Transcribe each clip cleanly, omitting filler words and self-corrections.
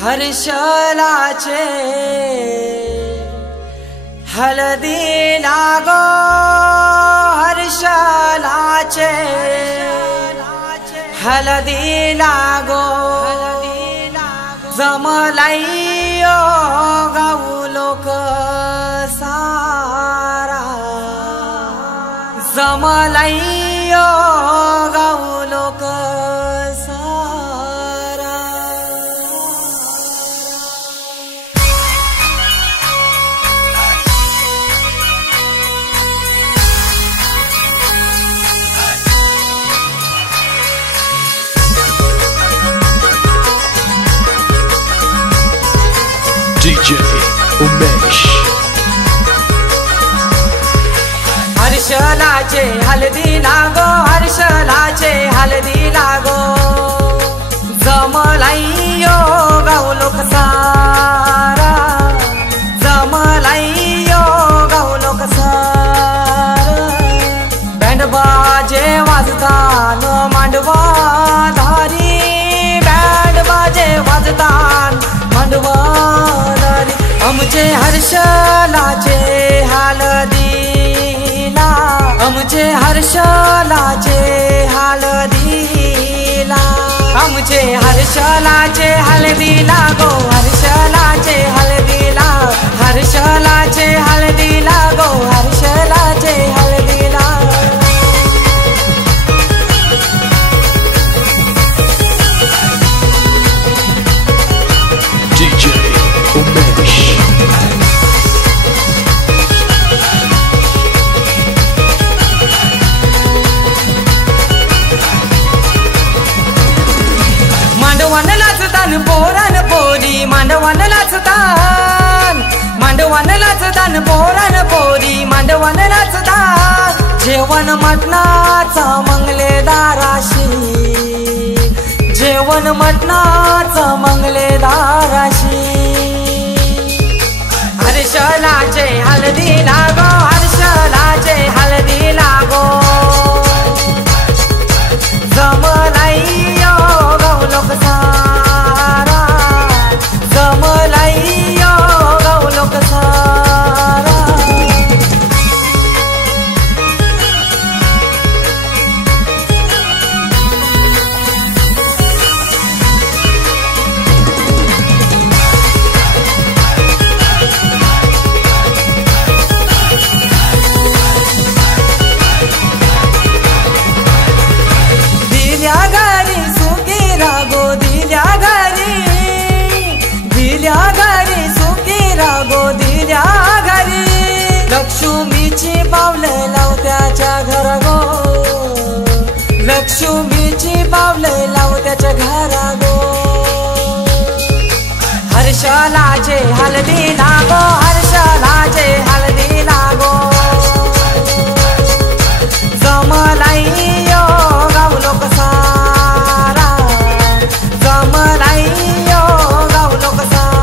हर्षलाचे हलदी लागो हर्षलाचे हलदी लागो जमलाइयो गाऊ लोक सारा जमलाइयो गाऊ लोक DJ उमेश हर्षलाचे हलदी लागो हर्षलाचे हलदी लागो जमलाइयो गाऊ लोक सारा जमलाइयो गाऊ लोक सारा बँड बाजे वाजतान मांडवा धारी बँड बाजे वाजतान मांडवा आमचे हर्षलाचे हलदीला आमचे हर्षलाचे हलदीला आमचे हर्षलाचे हलदीला गो हर्षलाचे हलदीला हर्षलाचे हलदीला गो हर्षलाचे हलदीला DJ उमेश मांडवान नाचतान पोरान पोरी मांडवान नाचतान मांडवान नाचतान पोरान पोरी मांडवान नाचतान जेवण मटणाचा मंगलेदाराशी जेवण मटणाचा मंगलेदाराशी हर्षलाचे हलदी लागो हर्षलाचे हलदी लागो जमलाइयो गाऊ लोक सारा जमलाइयो गाऊ लोक सारा लक्ष्मीची पावले लावत्याच्या घर गो लक्ष्मीची पावले लावत्याच्या घरा गो हर्षलाचे हलदी लागो हर्षलाचे हलदी लागो जमलाइयो गाऊ लोक सारा जमलाइयो गाऊ लोक सारा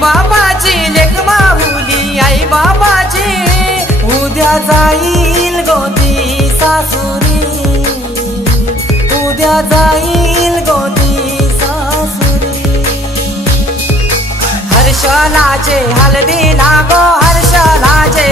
बाबाची लेक माहुली आई बाबाची उद्या जाईल गोदी सासुरी उद्या जाईल गोदी सासुरी हर्षलाचे हलदी लागो हर्षलाचे